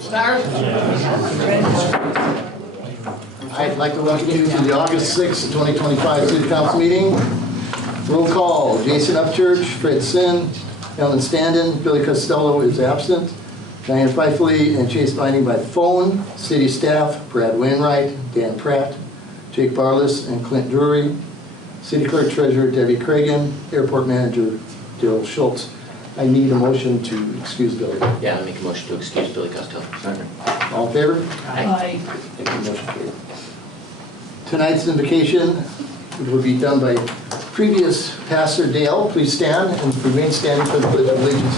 Start. I'd like to welcome you to the August 6th, 2025 City Council meeting. Roll call: Jason Upchurch, Fred Sin, Ellen Standen, Billy Costello is absent, Diane Feifley and Chase Binding by phone. City staff: Brad Wainwright, Dan Pratt, Jake Barless, and Clint Drury. City Clerk Treasurer Debbie Cragen, Airport Manager Daryl Schultz. I need a motion to excuse Billy. Yeah, I make a motion to excuse Billy Costello. Second. All in favor? Aye. Thank you, motion carried. Tonight's invocation will be done by previous Pastor Dale. Please stand and remain standing for the Pledge of Allegiance.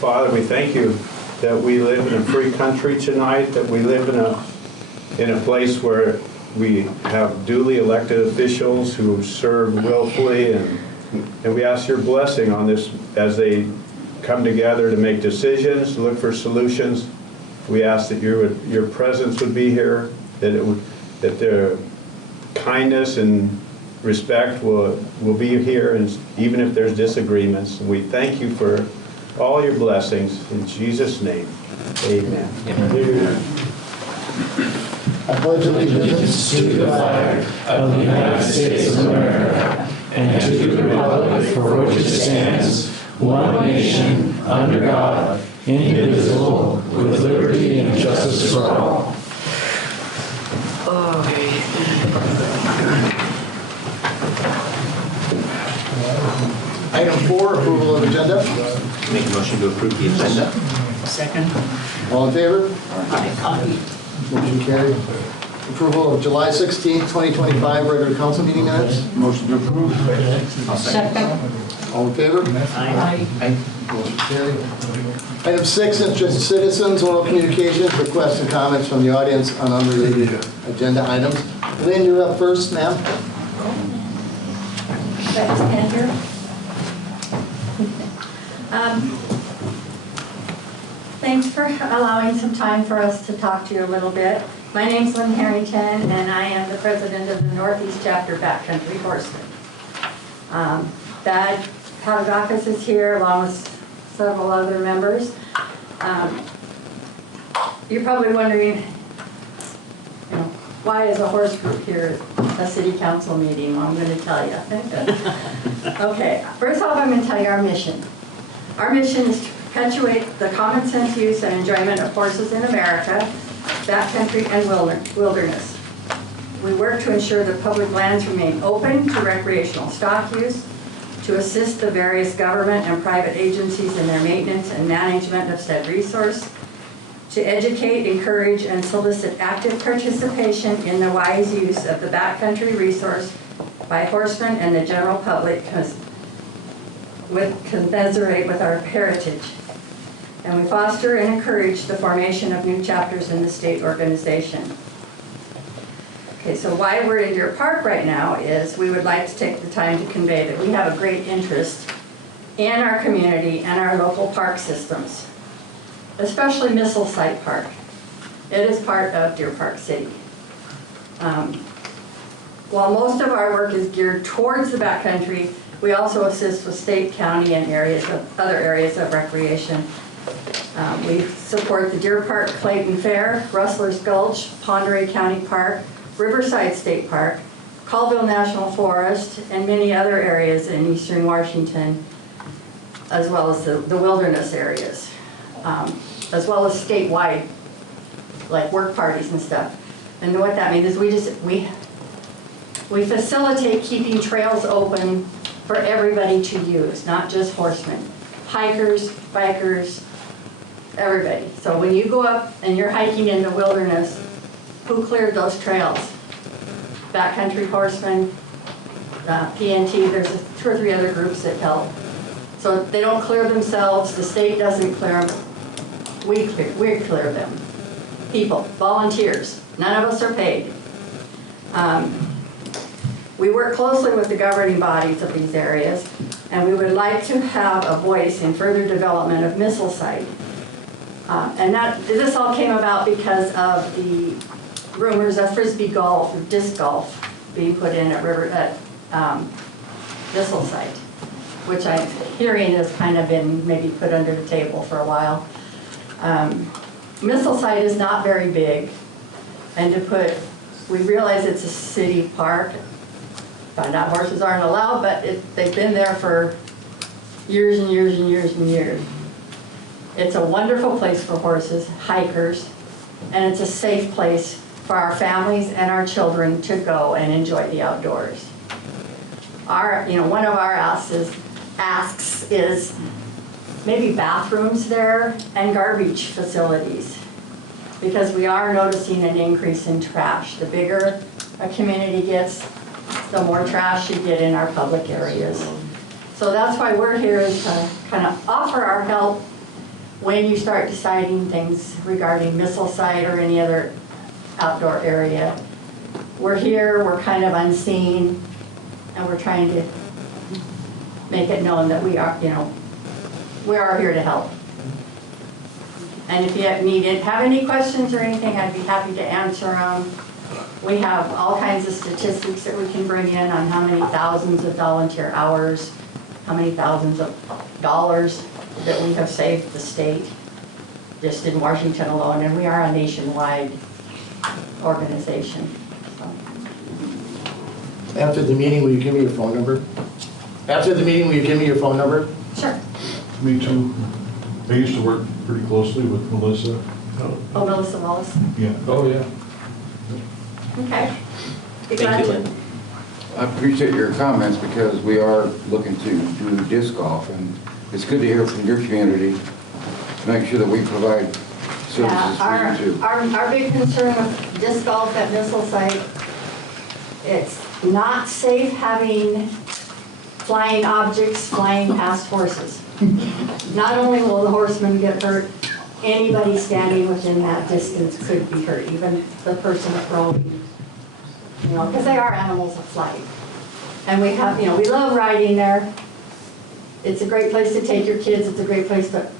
Father, we thank you that we live in a free country tonight, that we live in a place where we have duly elected officials who serve willfully, and we ask your blessing on this as they come together to make decisions, look for solutions. We ask that your presence would be here, that their kindness and respect will be here, and even if there's disagreements. And we thank you for all your blessings. In Jesus' name, amen. Amen. I pledge allegiance to the flag of the United States of America and to the republic for which it stands, one nation, under God, indivisible, with liberty and justice for all. Item 4, approval of agenda. Make a motion to approve the agenda. Second. All in favor? Aye. Motion carried. Approval of July 16th, 2025 regular council meeting minutes. Motion to approve. I'll second. Second. All in favor? Aye. Motion carried. Item 6, interested citizens, oral communications, requests and comments from the audience on unrelated agenda items. Lynn, you're up first, ma'am. Should I stand here? Thanks for allowing some time for us to talk to you a little bit. My name's Lynn Harrington, and I am the president of the Northeast Chapter Backcountry Horsemen. Dad Papadakis is here along with several other members. You're probably wondering, why is a horse group here at a city council meeting? Well, I'm going to tell you. Okay, first off, I'm going to tell you our mission. Our mission is to perpetuate the common sense use and enjoyment of horses in America, backcountry, and wilderness. We work to ensure that public lands remain open to recreational stock use, to assist the various government and private agencies in their maintenance and management of said resource, to educate, encourage, and solicit active participation in the wise use of the backcountry resource by horsemen and the general public commensurate with our heritage. And we foster and encourage the formation of new chapters in the state organization. Okay, so why we're in Deer Park right now is we would like to take the time to convey that we have a great interest in our community and our local park systems, especially Missile Site Park. It is part of Deer Park City. While most of our work is geared towards the backcountry, we also assist with state, county, and other areas of recreation. We support the Deer Park Clayton Fair, Rustler's Gulch, Pend Oreille County Park, Riverside State Park, Colville National Forest, and many other areas in eastern Washington, as well as the wilderness areas, as well as statewide, like work parties and stuff. And what that means is we facilitate keeping trails open for everybody to use, not just horsemen, hikers, bikers, everybody. So when you go up and you're hiking in the wilderness, who cleared those trails? Backcountry horsemen, PNT, there's 2 or 3 other groups that help. So they don't clear themselves, the state doesn't clear them, we clear them. People, volunteers, none of us are paid. We work closely with the governing bodies of these areas, and we would like to have a voice in further development of Missile Site. And this all came about because of the rumors of frisbee golf, or disc golf, being put in at Missile Site. which I'm hearing has kind of been maybe put under the table for a while. Missile Site is not very big, and we realize it's a city park. Found out horses aren't allowed, but they've been there for years and years and years and years. It's a wonderful place for horses, hikers, and it's a safe place for our families and our children to go and enjoy the outdoors. One of our asks is maybe bathrooms there and garbage facilities, because we are noticing an increase in trash. The bigger a community gets, the more trash you get in our public areas. So that's why we're here, is to kind of offer our help when you start deciding things regarding Missile Site or any other outdoor area. We're here, we're kind of unseen, and we're trying to make it known that we are here to help. And if you have any questions or anything, I'd be happy to answer them. We have all kinds of statistics that we can bring in on how many thousands of volunteer hours, how many thousands of dollars that we have saved the state, just in Washington alone, and we are a nationwide organization. So. After the meeting, will you give me your phone number? After the meeting, will you give me your phone number? Sure. Me too. I used to work pretty closely with Melissa. Oh, Melissa Wallace. Yeah. Oh, yeah. Okay. Be Thank glad you, to. Lynn. I appreciate your comments because we are looking to do disc golf, and it's good to hear from your community, to make sure that we provide services for you too. Our big concern with disc golf at Missile Site, it's not safe having flying objects flying past horses. Not only will the horsemen get hurt, anybody standing within that distance could be hurt, even the person throwing, because they are animals of flight. And we love riding there. It's a great place to take your kids. It's a great place to,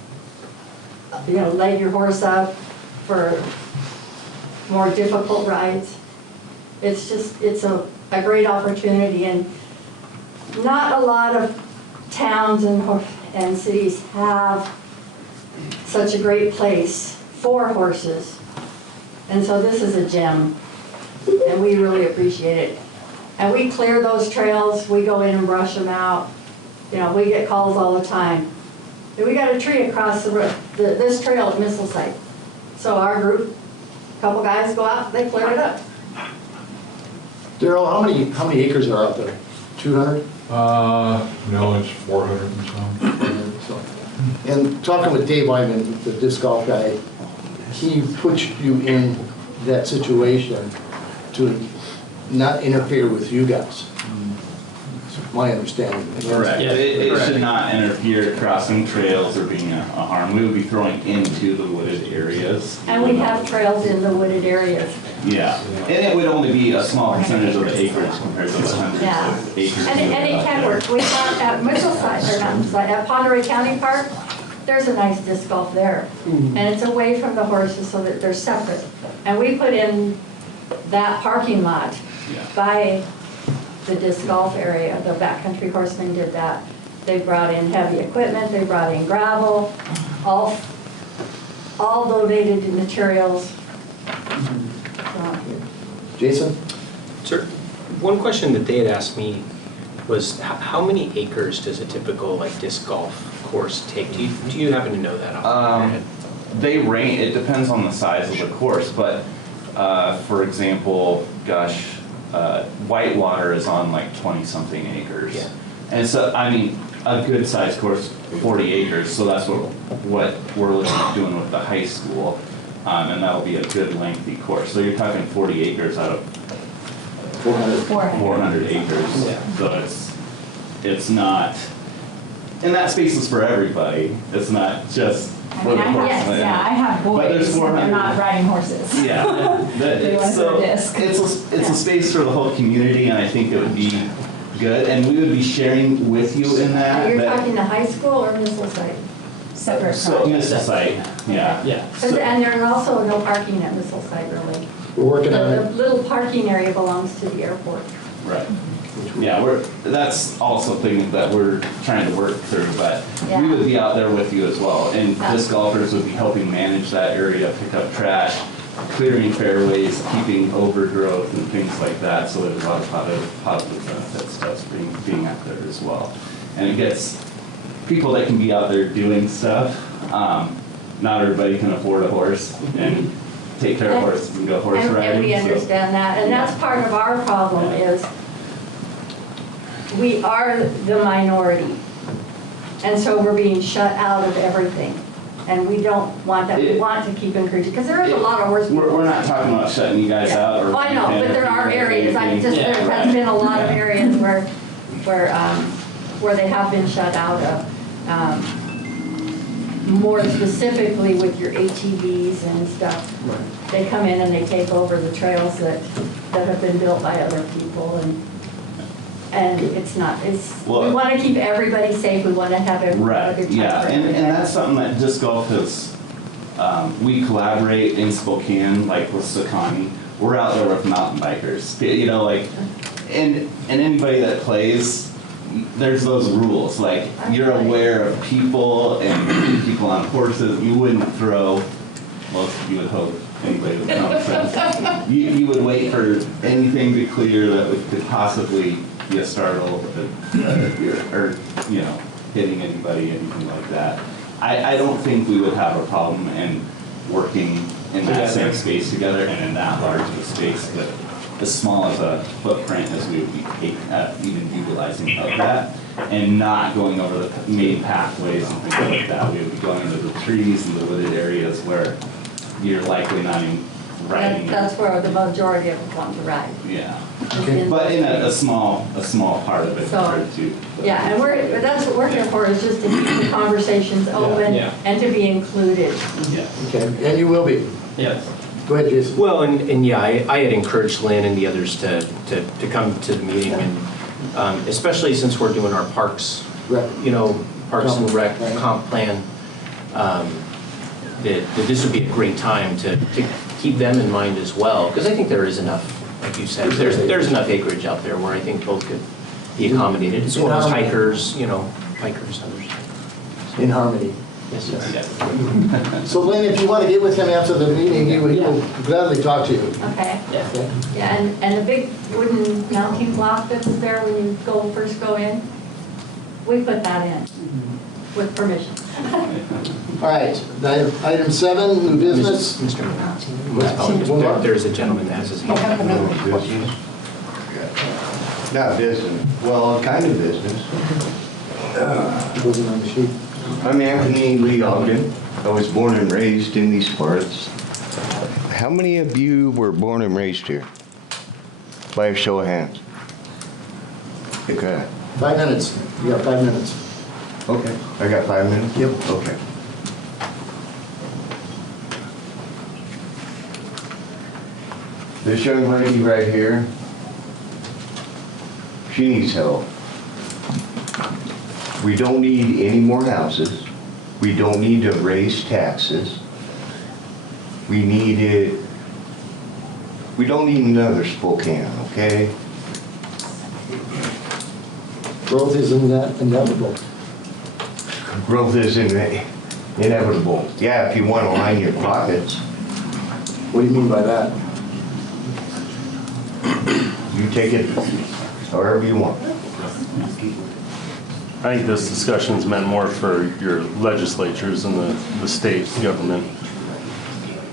lay your horse up for more difficult rides. It's a great opportunity, and not a lot of towns and cities have such a great place for horses. And so this is a gem, and we really appreciate it. And we clear those trails, we go in and brush them out. We get calls all the time. We got a tree across this trail at Missile Site. So our group, a couple guys go out, they clear it up. Daryl, how many acres are out there? 200? No, it's 400 and some. And talking with Dave Wyman, the disc golf guy, he puts you in that situation to not interfere with you guys. That's my understanding. Correct. Yeah, it should not interfere crossing trails or being a harm. We would be throwing into the wooded areas. And we have trails in the wooded areas. Yeah, and it would only be a small percentage of the acreage compared to the hundreds Yeah. of acres. And it can work. We have at Missile Site, or not Missile Site, at Ponderay County Park, there's a nice disc golf there. And it's away from the horses so that they're separate. And we put in that parking lot by the disc golf area. The backcountry horsemen did that. They brought in heavy equipment, they brought in gravel, all donated materials. Jason? Sir, one question that they had asked me was how many acres does a typical disc golf course take? Do you happen to know that off the top of your head? They range, it depends on the size of the course, but for example, Whitewater is on 20-something acres. Yeah. And so, a good sized course, 40 acres, so that's what we're looking at doing with the high school. And that'll be a good lengthy course. So you're talking 40 acres out of 400 acres. Yeah. So it's not, and that space is for everybody. It's not just for the horse. I have But there's boys, and 400. they're not riding horses. Yeah. They want to So throw a disc. it's a space for the whole community, and I think it would be good. And we would be sharing with you in that. You're talking the high school or Missile Site? Separate So projects. Missile Site, yeah. And there's also no parking at Missile Site, really. We're working on The it. little parking area belongs to the airport. Right. Yeah, that's also something that we're trying to work through, but we would be out there with you as well. And disc golfers would be helping manage that area, pick up trash, clearing fairways, keeping overgrowth and things like that. So there's a lot of positive benefits to us being out there as well. And it gets people that can be out there doing stuff. Not everybody can afford a horse and take care of horses and go horse riding. And we understand that, and that's part of our problem is we are the minority. And so we're being shut out of everything. And we don't want that. We want to keep encouraging, because there is a lot of horse people. We're not talking about shutting you guys out or. Oh, I know, but there are areas, there has been a lot of areas where they have been shut out of. More specifically with your ATVs and stuff. Right. They come in and they take over the trails that have been built by other people, and it's not, we want to keep everybody safe, we want to have everybody have a good time. Yeah, and that's something that disc golf is, we collaborate in Spokane, like with Sakani. We're out there with mountain bikers, you know, like, and anybody that plays, there's those rules, like you're aware of people and people on horses. You wouldn't throw, most of you would hope, anybody with common sense. You would wait for anything to clear that could possibly be a startle or, you know, hitting anybody, anything like that. I don't think we would have a problem in working in that same space together and in that large of a space, but as small as a footprint as we would be even utilizing of that, and not going over the main pathways and things like that. We would be going into the trees and the wooded areas where you're likely not even riding. That's where the majority of us want to ride. Yeah, but in a small part of it compared to. Yeah, and that's what we're here for, is just to keep the conversations open and to be included. Yeah. Okay, and you will be. Yes. Go ahead, Jason. Well, and yeah, I had encouraged Lynn and the others to come to the meeting, and especially since we're doing our parks, you know, Parks and Rec comp plan, that this would be a great time to keep them in mind as well, because I think there is enough, like you said, there's enough acreage out there where I think both could be accommodated, as well as hikers, you know, hikers, others. In harmony. Yes, yes. So Lynn, if you want to get with him after the meeting, he will gladly talk to you. Okay. Yeah, and the big wooden mounting block that was there when you first go in, we put that in with permission. All right, item 7, new business. Mr. There's a gentleman that has his hand. Not business, well, kind of business. Wasn't on the sheet. I'm Anthony Lee Ogden. I was born and raised in these parts. How many of you were born and raised here? By a show of hands. Okay. 5 minutes. You got 5 minutes. Okay. I got 5 minutes? Yep. Okay. This young lady right here, she needs help. We don't need any more houses. We don't need to raise taxes. We don't need another Spokane, okay? Growth is inevitable. Growth is inevitable. Yeah, if you want to line your pockets. What do you mean by that? You take it however you want. I think this discussion's meant more for your legislatures and the state government.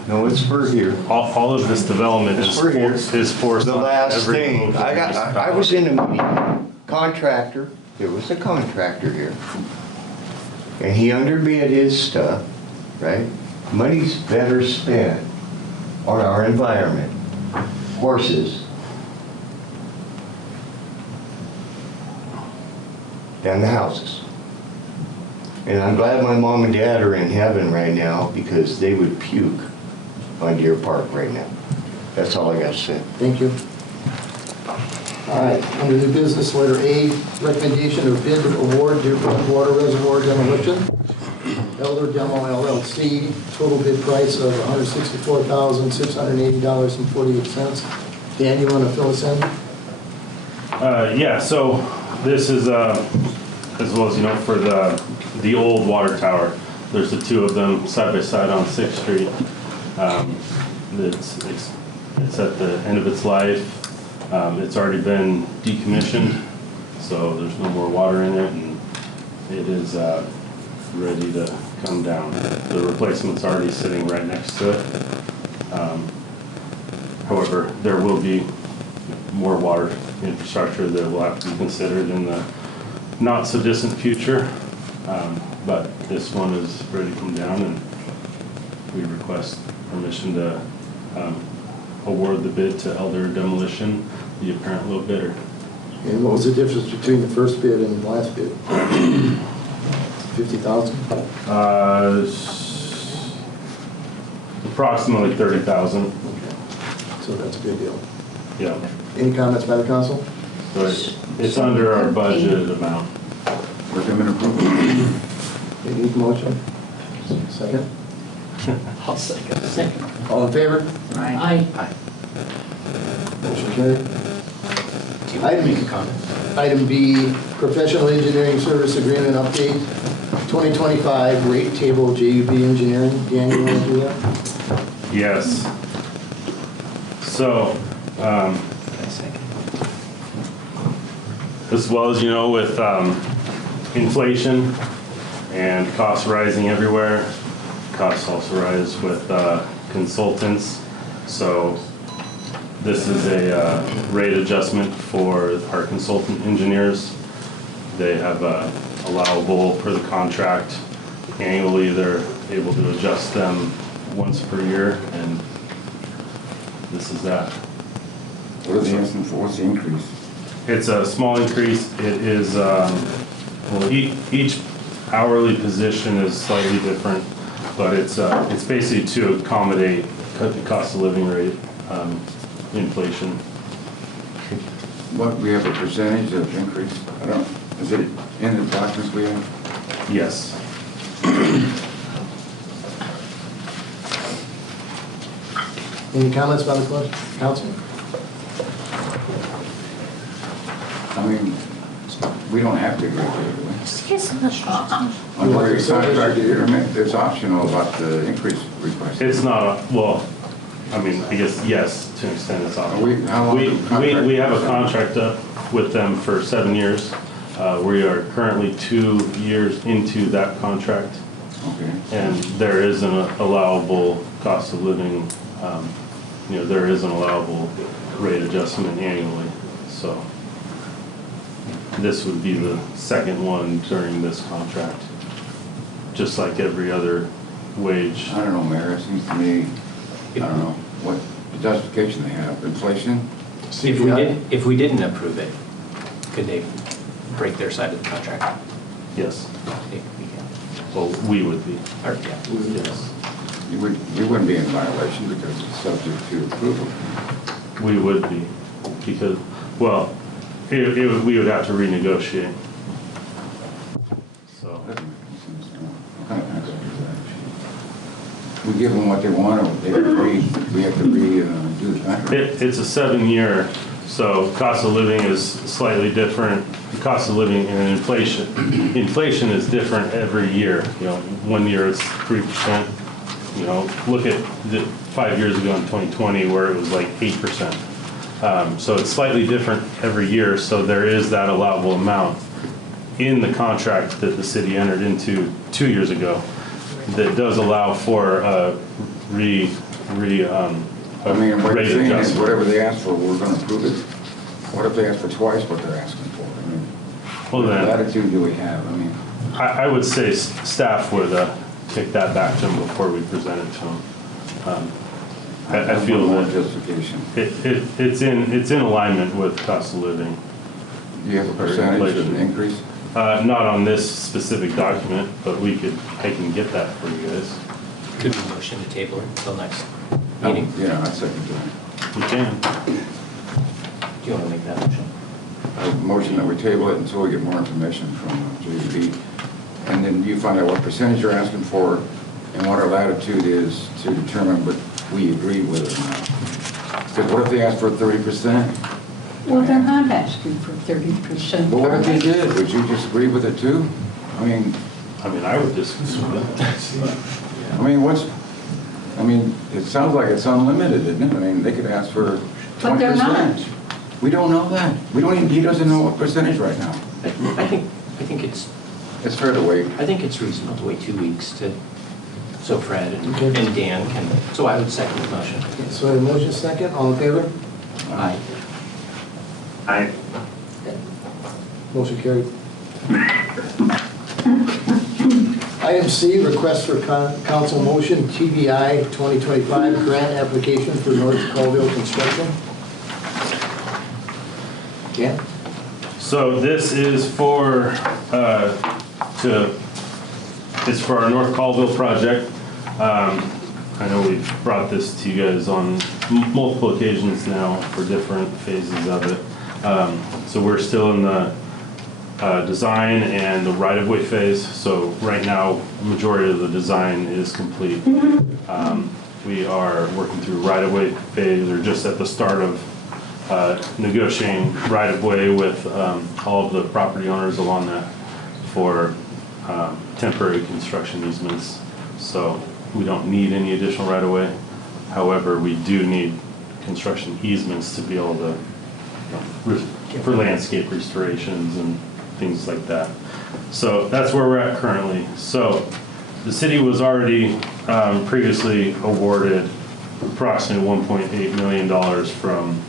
No, it's for here. All of this development is forced The on last every thing, local I was in a meeting, contractor, there was a contractor here. And he underbid his stuff, right? Money's better spent on our environment, horses, than the houses. And I'm glad my mom and dad are in heaven right now, because they would puke on Deer Park right now. That's all I got to say. Thank you. All right, under new business, letter A, recommendation of bid award Deer Park Water Reservoir demolition. Elder Demo LLC, total bid price of $164,680.48. Dan, you want to fill us in? Yeah, so this is, as well as, you know, for the old water tower. There's the two of them side by side on 6th Street. It's at the end of its life. It's already been decommissioned, so there's no more water in it, and it is ready to come down. The replacement's already sitting right next to it. However, there will be more water infrastructure that will have to be considered in the not so distant future. But this one is ready to come down, and we request permission to award the bid to Elder Demolition, the apparent low bidder. And what was the difference between the first bid and the last bid? 50,000? Approximately 30,000. So that's a good deal. Yeah. Any comments by the council? But it's under our budgeted amount. Recommend approval. Okay, need a motion? Second? I'll second. Second. All in favor? Aye. Motion carried. Do you want to make a comment? Item B, professional engineering service agreement update, 2025 rate table JUB engineering. Dan, you want to do that? Yes. So, as well as you know, with inflation and costs rising everywhere, costs also rise with consultants. So this is a rate adjustment for our consultant engineers. They have allowable per the contract annually. They're able to adjust them once per year, and this is that. What are they asking for? What's the increase? It's a small increase. It is, well, each hourly position is slightly different, but it's basically to accommodate the cost of living rate, inflation. What, we have a percentage of increase? I don't, is it in the documents we have? Yes. Any comments by the council? I mean, we don't have to agree to it, do we? You want Under the the contract, service? it's optional about the increase request. It's not, well, I mean, I guess, yes, to an extent it's optional. How long is the contract? We have a contract up with them for 7 years. We are currently 2 years into that contract. Okay. And there is an allowable cost of living, you know, there is an allowable rate adjustment annually, so. This would be the second one during this contract, just like every other wage. I don't know, Mayor, it seems to me, I don't know, what justification they have, inflation? If we didn't approve it, could they break their side of the contract? Yes, We can. well, we would be, Or, yeah. yes. You wouldn't be in violation because it's subject to approval. We would be, because, well, we would have to renegotiate. So, We give them what they want, or they agree, we have to redo the contract. it's a 7-year, so cost of living is slightly different. Cost of living and inflation is different every year. You know, 1 year it's 3%. You know, look at 5 years ago in 2020 where it was like 8%. So it's slightly different every year, so there is that allowable amount in the contract that the city entered into 2 years ago that does allow for a I mean, what you're rate saying is adjustment. whatever they ask for, we're gonna approve it. What if they ask for twice what they're asking for? I mean, Well, what then, latitude do we have? I mean, I would say staff would kick that back to them before we present it to them. I feel more that justification. it's in alignment with cost of living. Do you have a percentage of an increase? Not on this specific document, but I can get that for you guys. Could we motion to table it until next meeting? Yeah, I second that. You can. Do you want to make that motion? A motion that we table it until we get more information from JUB. And then you find out what percentage you're asking for and what our latitude is to determine what we agree with or not. Because what if they ask for 30%? Well, they're not asking for 30%. But what if they did? Would you just agree with it too? I mean, I would disagree with that. it sounds like it's unlimited, isn't it? I mean, they could ask for 20%. But they're not. We don't know that. He doesn't know what percentage right now. I think it's Fair to wait. I think it's reasonable to wait 2 weeks so Fred and Okay. Dan can, so I would second the motion. So a motion second, all in favor? Aye. Motion carried. Item C, request for council motion, TBI 2025 grant application for North Colville construction. Dan? So this is for, it's for our North Colville project. I know we've brought this to you guys on multiple occasions now for different phases of it. So we're still in the design and the right-of-way phase. So right now, the majority of the design is complete. We are working through right-of-way phase, or just at the start of negotiating right-of-way with all of the property owners along that for temporary construction easements. So we don't need any additional right-of-way. However, we do need construction easements to be able to, for landscape restorations and things like that. So that's where we're at currently. So the city was already previously awarded approximately $1.8 million from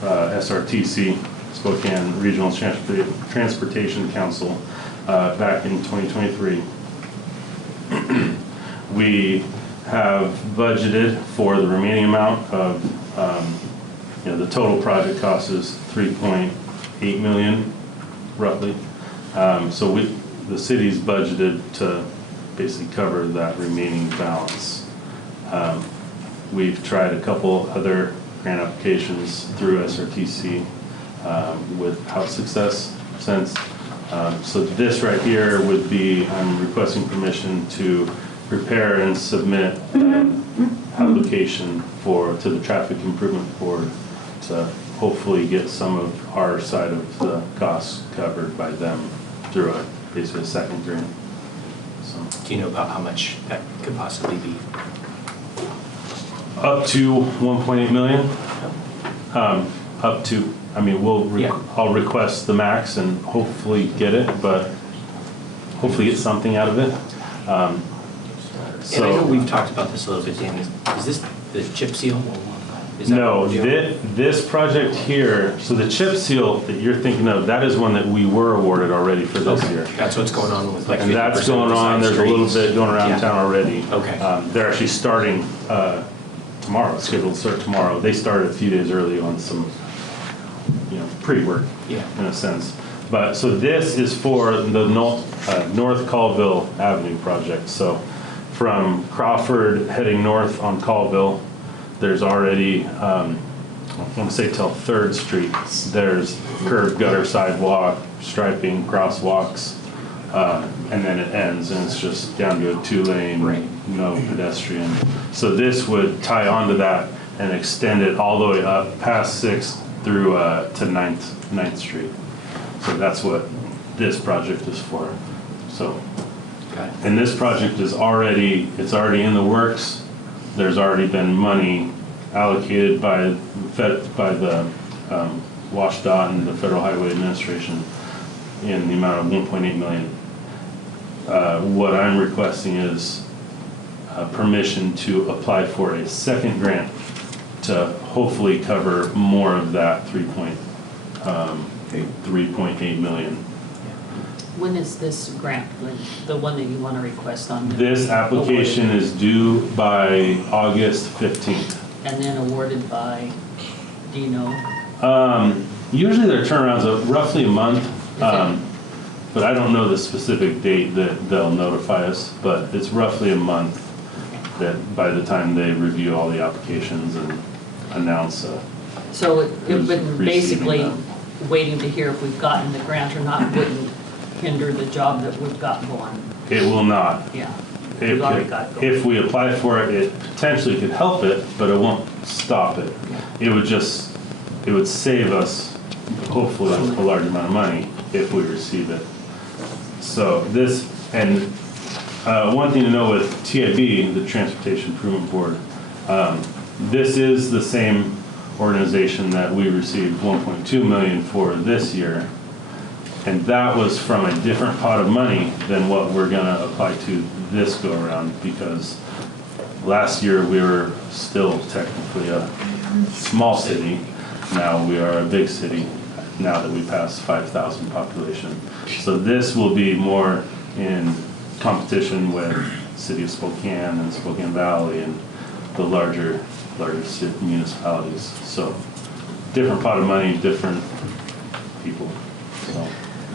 SRTC, Spokane Regional Transportation Council, back in 2023. We have budgeted for the remaining amount of, the total project cost is $3.8 million, roughly. So the city's budgeted to basically cover that remaining balance. We've tried a couple other grant applications through SRTC without success since. So this right here would be, I'm requesting permission to prepare and submit an application to the Traffic Improvement Board to hopefully get some of our side of the costs covered by them through basically a second grant. So, Do you know about how much that could possibly be? up to 1.8 million. Up to, I'll request the max and hopefully get it, but hopefully get something out of it. And I know we've talked about this a little bit, Dan. Is this the chip seal? Is that No, what we're doing? this project here, so the chip seal that you're thinking of, that is one that we were awarded already for this year. That's what's going on with like 50% And that's of going the on, side there's a little streets. bit going around Yeah. town already. Okay. They're actually starting tomorrow, it's scheduled to start tomorrow. They started a few days early on some, pre-work, Yeah. in a sense. But, so this is for the North Colville Avenue project. So from Crawford heading north on Colville, there's already, I want to say till 3rd Street, there's curb, gutter, sidewalk, striping, crosswalks, and then it ends and it's just down to a 2-lane, Right. no pedestrian. So this would tie onto that and extend it all the way up past 6th through to 9th Street. So that's what this project is for. So, Got it. and this project is already in the works. There's already been money allocated by the WashDOT and the Federal Highway Administration in the amount of $1.8 million. What I'm requesting is permission to apply for a second grant to hopefully cover more of that 3.8 million. When is this grant, the one that you want to request on? This application is due by August 15th. And then awarded by, do you know? Usually their turnaround's roughly a month, Okay. but I don't know the specific date that they'll notify us, but it's roughly a month that by the time they review all the applications and announce So it who's wouldn't, receiving basically, them. waiting to hear if we've gotten the grant or not wouldn't hinder the job that we've got going. It will not. Yeah. It We've already could- got going. If we apply for it, it potentially could help it, but it won't stop it. It would save us hopefully a large amount of money if we receive it. So this, and one thing to know with TIB, the Transportation Improvement Board, this is the same organization that we received 1.2 million for this year. And that was from a different pot of money than what we're gonna apply to this go around, because last year we were still technically a small city. Now we are a big city, now that we passed 5,000 population. So this will be more in competition with City of Spokane and Spokane Valley and the larger municipalities. So different pot of money, different people. So.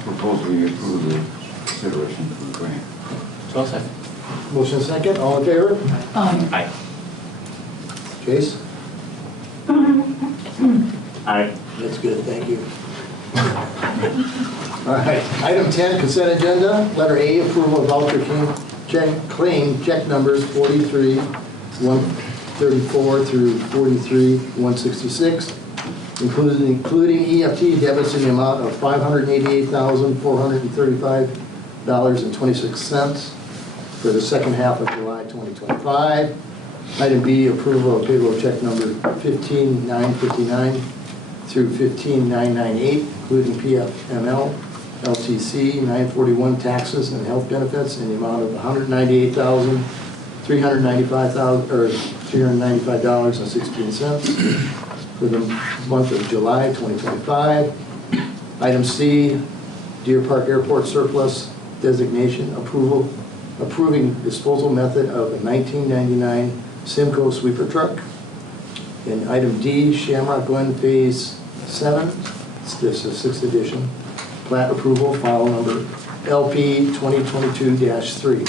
Propose we approve the consideration for the grant. So I'll second. Motion second, all in favor? Aye. Jace? Aye. That's good, thank you. All right, item 10, consent agenda. Letter A, approval of voucher claim check numbers 43-134 through 43-166, including EFT debits in the amount of $588,435.26 for the second half of July 2025. Item B, approval of payroll check number 15-959 through 15-998, including PFML, LTC, 941 taxes and health benefits in the amount of $395,395.16 for the month of July 2025. Item C, Deer Park Airport surplus designation approval, approving disposal method of a 1999 Simcoe sweeper truck. And item D, Shamrock Glen Phase 7, this is 6th edition, plat approval, file number LP 2022-3.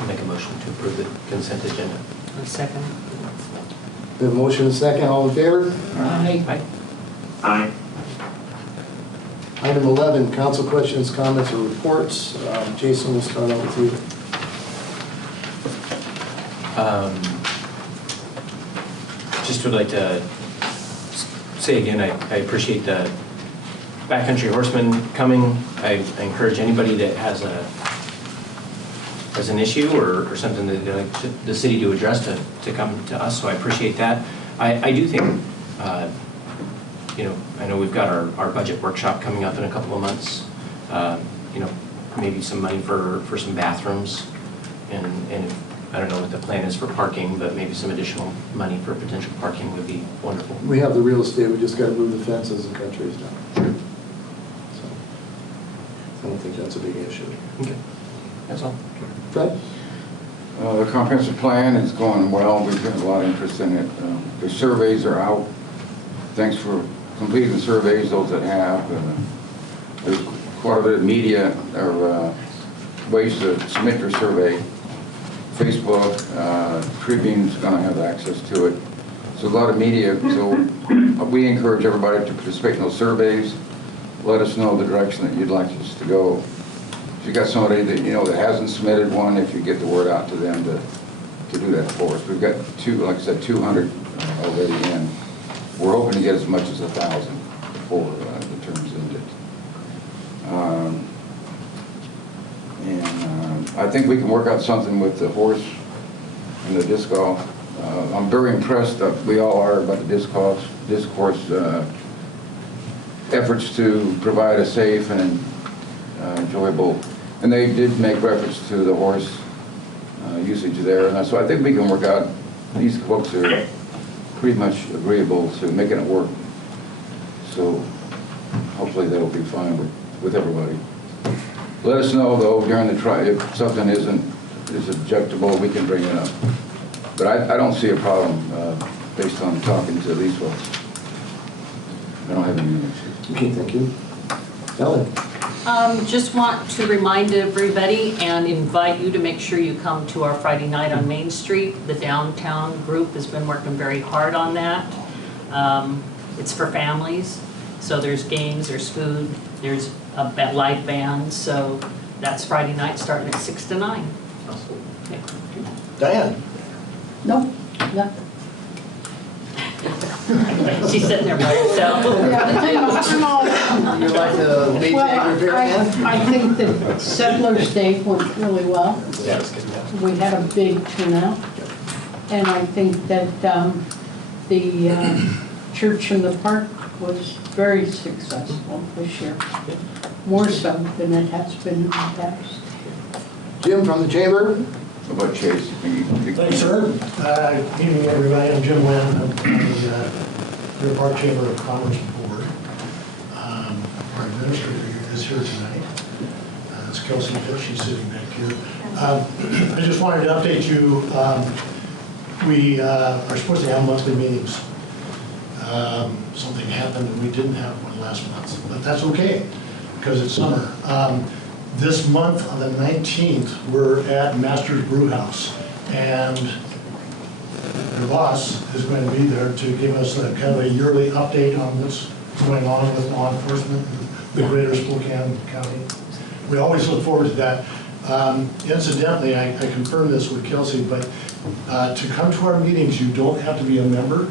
I'll make a motion to approve the consent agenda. A second. The motion is second, all in favor? Aye. Aye. Item 11, council questions, comments, or reports. Jason, we'll start out with you. Just would like to say again, I appreciate the backcountry horsemen coming. I encourage anybody that has an issue or something that they'd like the city to address to come to us. So I appreciate that. I do think, you know, I know we've got our budget workshop coming up in a couple of months. You know, maybe some money for some bathrooms, and if, I don't know what the plan is for parking, but maybe some additional money for potential parking would be wonderful. We have the real estate, we just got to move the fences and cut trees down. Sure. So, I don't think that's a big issue. Okay, that's all. Fred? The comprehensive plan is going well. We've got a lot of interest in it. The surveys are out. Thanks for completing the surveys, those that have. There's quite a bit of media or ways to submit your survey. Facebook, Tribune's going to have access to it. So a lot of media. So we encourage everybody to participate in those surveys. Let us know the direction that you'd like us to go. If you got somebody that you know that hasn't submitted one, if you get the word out to them to do that for us. We've got like I said, 200 already in. We're hoping to get as much as 1,000 before the term's ended. I think we can work out something with the horse and the disc golf. I'm very impressed that we all are about the disc course efforts to provide a safe and enjoyable. And they did make reference to the horse usage there. And so I think we can work out, these folks are pretty much agreeable to making it work. So hopefully that'll be fine with everybody. Let us know though during the trial if something is objectable, we can bring it up. But I don't see a problem based on talking to these folks. I don't have any issues. Okay, thank you. Ellen? Just want to remind everybody and invite you to make sure you come to our Friday night on Main Street. The downtown group has been working very hard on that. It's for families, so there's games, there's food, there's a live band, so that's Friday night starting at 6 to 9. Diane? No, nothing. She's sitting there by herself. You'd like to lead tank repair man? I think that Settlers Day went really well. Yeah, it's good. We had a big turnout. And I think that the church in the park was very successful this year. More so than it has been in the past. Jim from the chamber? How about Chase? Thanks, sir. Evening, everybody. I'm Jim Lynn. I'm on the Deer Park Chamber of Commerce Board. Our administrator is here tonight. It's Kelsey Fish. She's sitting back here. I just wanted to update you. We are supposed to have monthly meetings. Something happened and we didn't have one last month, but that's okay because it's summer. This month on the 19th, we're at Masters Brew House, and their boss is going to be there to give us a kind of a yearly update on what's going on with law enforcement in the greater Spokane County. We always look forward to that. Incidentally, I confirmed this with Kelsey, but to come to our meetings, you don't have to be a member.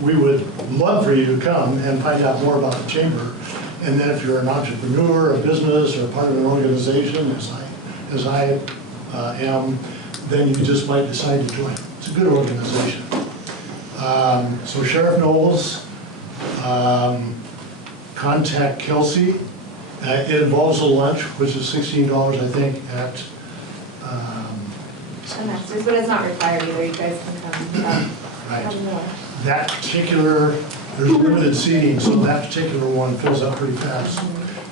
We would love for you to come and find out more about the chamber. And then if you're an entrepreneur, a business, or part of an organization, as I am, then you just might decide to join. It's a good organization. So Sheriff Knowles, contact Kelsey. It involves a lunch, which is $16, I think, at Masters, but it's not required either. You guys can come. Right. That particular, there's limited seating, so that particular one fills up pretty fast.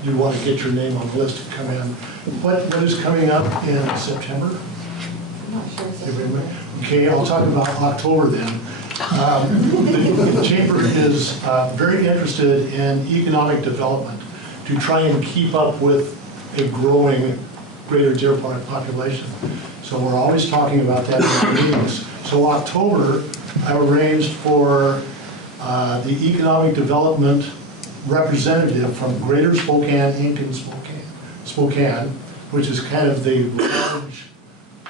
You want to get your name on the list to come in. What is coming up in September? I'm not sure. Okay, I'll talk about October then. The chamber is very interested in economic development to try and keep up with a growing greater Deer Park population. So we're always talking about that in the meetings. So October, I arranged for the economic development representative from Greater Spokane Inc. in Spokane, which is kind of the large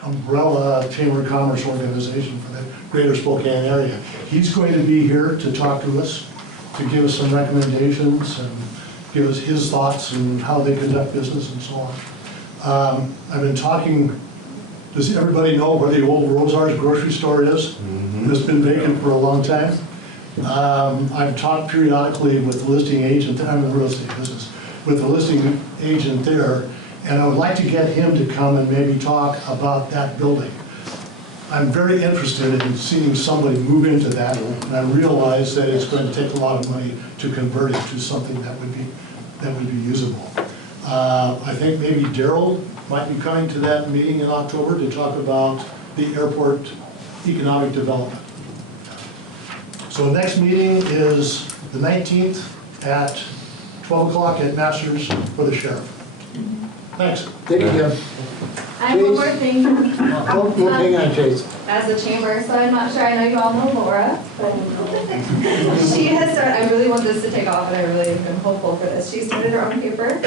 umbrella chamber of commerce organization for the Greater Spokane area. He's going to be here to talk to us, to give us some recommendations and give us his thoughts on how they conduct business and so on. I've been talking. Does everybody know where the old Rosar's grocery store is? It's been vacant for a long time. I've talked periodically with the listing agent, I'm in the real estate business, with the listing agent there, and I would like to get him to come and maybe talk about that building. I'm very interested in seeing somebody move into that, and I realize that it's going to take a lot of money to convert it to something that would be usable. I think maybe Daryl might be coming to that meeting in October to talk about the airport economic development. So the next meeting is the 19th at 12 o'clock at Masters for the sheriff. Thanks. Thank you, Jim. I have one more thing. One thing on Chase. As a chamber, so I'm not sure, I know you all know Laura, but she has started, I really want this to take off, and I really am hopeful for this. She started her own paper,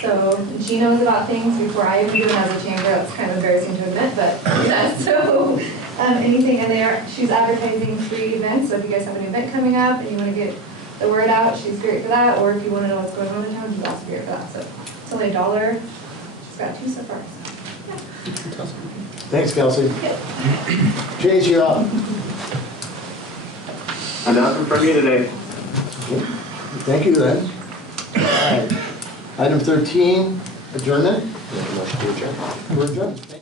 so she knows about things before I even do it as a chamber. That's kind of embarrassing to admit, but yeah, so anything in there. She's advertising free events, so if you guys have an event coming up and you want to get the word out, she's great for that, or if you want to know what's going on in town, she's also great for that. So it's only $1. She's got 2 so far. Thanks, Kelsey. Chase, you're up. Nothing for me today. Thank you, then. All right. Item 13, adjournment. Motion to adjourn. We're adjourned.